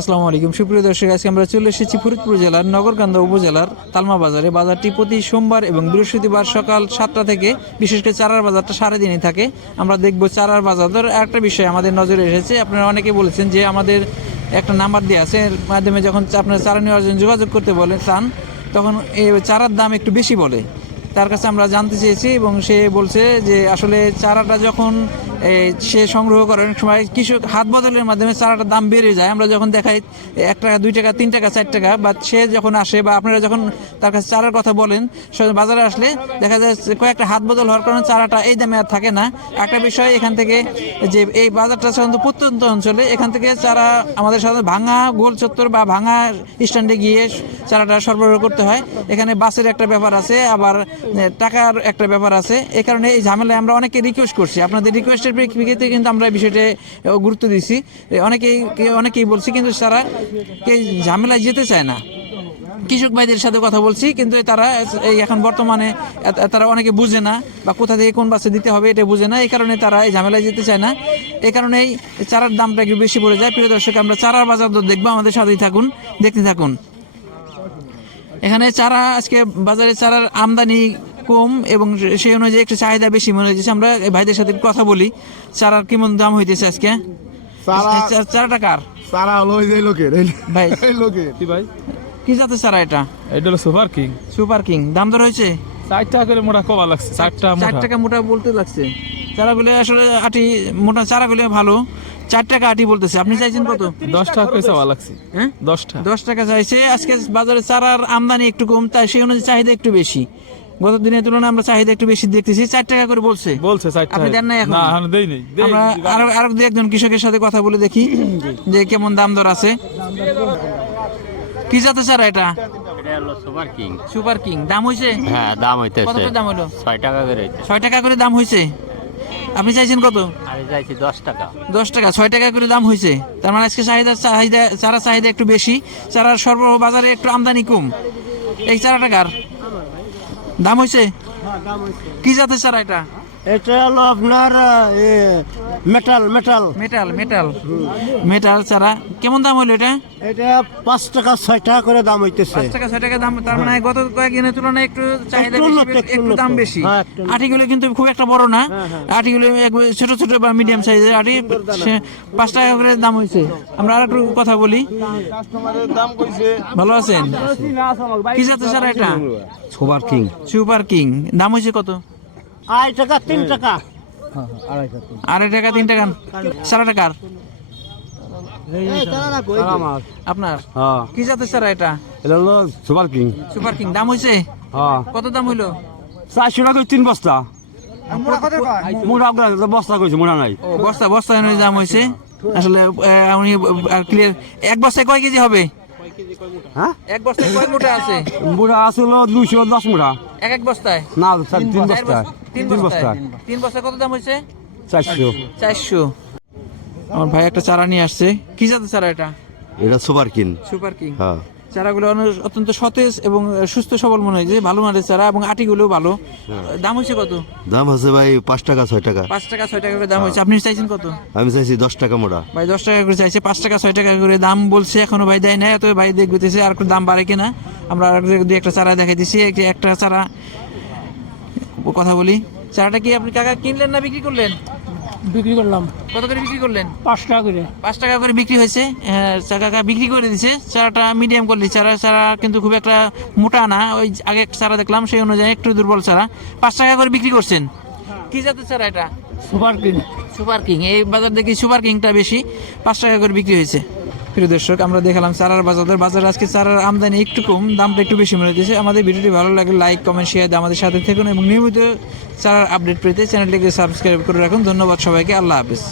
আসসালামু আলাইকুম। সুপ্রিয় দর্শক, আজকে আমরা চলে এসেছি ফরিদপুর জেলার নগরকান্দা উপজেলার তালমা বাজারে বাজারটি প্রতি সোমবার এবং বৃহস্পতিবার সকাল সাতটা থেকে, বিশেষ করে চারার বাজারটা সারাদিনই থাকে। আমরা দেখব চারার বাজার। একটা বিষয় আমাদের নজরে এসেছে। আপনারা অনেকে বলেছেন যে আমাদের একটা নাম্বার দেওয়া আছে। এর মাধ্যমে যখন আপনারা চারা নেওয়ার জন্য যোগাযোগ করতে বলে, চান, তখন এই চারার দাম একটু বেশি বলে। তার কাছে আমরা জানতে চেয়েছি এবং সে বলছে যে আসলে চারাটা যখন সে সংগ্রহ করার সময় কৃষক হাত বদলের মাধ্যমে চারাটার দাম বেড়ে যায়। আমরা যখন দেখাই এক টাকা, দুই টাকা, তিন টাকা, চার টাকা, বা সে যখন আসে বা আপনারা যখন তার কাছে চারার কথা বলেন বাজারে আসলে দেখা যায় কয়েকটা হাত বদল হওয়ার কারণে চারাটা এই দামে আর থাকে না। একটা বিষয় এখান থেকে যে এই বাজারটা সাধারণত প্রত্যন্ত অঞ্চলে, এখান থেকে চারা আমাদের সাধারণত ভাঙা গোল চত্বর বা ভাঙা স্ট্যান্ডে গিয়ে চারাটা সরবরাহ করতে হয়। এখানে বাসের একটা ব্যাপার আছে, আবার টাকার একটা ব্যাপার আছে। এই কারণে এই ঝামেলায় আমরা অনেকে রিকোয়েস্ট করছি। আপনাদের রিকোয়েস্টের প্রেক্ষিতে কিন্তু আমরা বিষয়টা গুরুত্ব দিচ্ছি অনেকেই অনেকেই বলছি কিন্তু তারা ঝামেলায় যেতে চায় না। কৃষক ভাইদের সাথে কথা বলছি, কিন্তু তারা এই এখন বর্তমানে তারা অনেকে বুঝে না বা কোথা থেকে কোন বাসে দিতে হবে এটা বুঝে না। এই কারণে তারা এই ঝামেলায় যেতে চায় না। এই কারণেই চারার দামটা একটু বেশি পড়ে যায়। প্রিয় দর্শক, আমরা চারার বাজার দর দেখব। আমাদের সাথেই থাকুন, দেখতে থাকুন। এখানে চারা, আজকে বাজারে চারার আমদানি কম এবং সেই অনুযায়ী একটু চাহিদা বেশি মনে হয়েছে আমরা ভাইদের সাথে কথা বলি। চারার কেমন দাম হইতেছে আজকে? চারাটা কার? সারা হলো ওই যে লোকের ভাই। এই লোকের। কি ভাই? কি জাতের চারা এটা? এটা হলো সুপার কিং। Super king. দাম দর হয়েছে? চার টাকা করে মোটা কমা লাগছে চারটা চার মোটা। টাকা মোটা বলতে লাগছে। চারাগুলো আসলে আটি মোটা চারাগুলো ভালো। চার টাকা আটি বলতেছে। আপনি চাইছেন কত? দশ টাকা করে চাওয়া লাগছে। হ্যাঁ? দশটা দশ টাকা চাইছে। আজকে বাজারে চারার আমদানি একটু কম তাই সেই অনুযায়ী চাহিদা একটু বেশি। গত দিনের তুলনায় আমরা চাহিদা একটু বেশি দেখতেছি। চার টাকা করে বলছে। বলছে আপনি দেন নাই এখন? না আমরা আরও আরও দু একজন কৃষকের সাথে কথা বলে দেখি যে কেমন দাম দর আছে। কি জাতের চারা এটা? এটা সুপার কিং। Super king. দাম হ্যাঁ দাম হইতেছে। করে দাম হলো? ছয় টাকা করে হইতেছে। টাকা করে দাম হয়েছে আপনি চাইছেন কত? আমি চাইছি দশ টাকা। দশ টাকা। ছয় টাকা করে দাম হয়েছে তার মানে আজকে চাহিদা চাহিদা চারা চাহিদা একটু বেশি। চারার সরবরাহ বাজারে একটু আমদানি কম। এই চারা টাকার দাম হয়েছে কি জাতের চারা এটা? এটা হলো আপনার metal metal metal metal metal চারা কেমন দাম হলো এটা? এটা পাঁচ টাকা ছয় টাকা করে দাম হইতেছে। পাঁচ টাকা ছয় টাকা দাম তার মানে গত কয়েকদিনের তুলনায় একটু চাহিদা একটু দাম বেশি। হ্যাঁ, আটিগুলো কিন্তু খুব একটা বড় না। আটিগুলো ছোট ছোট বা মিডিয়াম সাইজের আটি পাঁচ টাকা করে দাম হয়েছে আমরা আর একটু কথা বলি। দাম ভালো আছেন? কি জাতের চারা এটা? Super king. Super king. দাম হয়েছে কত? আড়াই টাকা তিন টাকা। আড়াই টাকা তিন টাকা। সারা টাকার? আপনার? হ্যাঁ। কি জাতের চারা এটা? এটা হলো সুপার কিং। Super king. দাম হয়েছে হ্যাঁ। কত দাম হইল? চারশো টাকা তিন বস্তা। মোটা বস্তা কইছে মোটা নাই। বস্তা বস্তা দাম হয়েছে আসলে উনি ক্লিয়ার এক বস্তায় কয় কেজি হবে? হ্যাঁ? এক বস্তায় কয় মোটা আছে? মোটা আছে হলো দশ মোটা এক এক বস্তায়? না স্যার তিন বস্তা বস্তা- তিন তিন বস্তা কত দাম হয়েছে? চারশো। চারশো। আমার ভাই একটা চারা নিয়ে আসছে। কি জাতের চারা এটা? এটা সুপার কিন সুপার কিং। হ্যাঁ। চারাগুলো অত্যন্ত সতেজ এবং সুস্থ সবল মনে হয়েছে ভালো মানের চারা এবং আটিগুলোও ভালো। দাম হয়েছে কত? দাম আছে ভাই পাঁচ টাকা ছয় টাকা। পাঁচ টাকা ছয় টাকা করে দাম হয়েছে। আপনি চাইছেন কত? আমি চাইছি দশ টাকা মোটা ভাই দশ টাকা করে চাইছে পাঁচ টাকা ছয় টাকা করে দাম বলছে। এখনও ভাই দেয় না এত ভাই দেখতেছে আর দাম বাড়ে কিনা। আমরা আর দুই একটা চারা দেখাই দিচ্ছি একটা চারা কথা বলি। চারাটা কি আপনি কাকা কিনলেন না বিক্রি করলেন? বিক্রি করলাম। কত করে বিক্রি করলেন? পাঁচ টাকা করে। পাঁচ টাকা করে বিক্রি হয়েছে। হ্যাঁ, চা- কাকা বিক্রি করে দিছে। চারাটা মিডিয়াম কোয়ালিটি চারা। চারা কিন্তু খুব একটা মোটা না। ওই আগে চারা দেখলাম সেই অনুযায়ী একটু দুর্বল চারা। পাঁচ টাকা করে বিক্রি করছেন। কি জাতের চারা এটা? সুপার কিং সুপার কিং এই বাজার দেখি সুপার কিংটা বেশি। পাঁচ টাকা করে বিক্রি হয়েছে। প্রিয় দর্শক, আমরা দেখালাম চারার বাজার বাজারে আজকে চারার আমদানি একটু কম, দামটা একটু বেশি মনে হচ্ছে আমাদের ভিডিওটি ভালো লাগে লাইক কমেন্ট শেয়ার দিয়ে আমাদের সাথে থাকুন এবং নিয়মিত চারার আপডেট পেতে চ্যানেলটিকে সাবস্ক্রাইব করে রাখুন। ধন্যবাদ সবাইকে। আল্লাহ হাফিজ।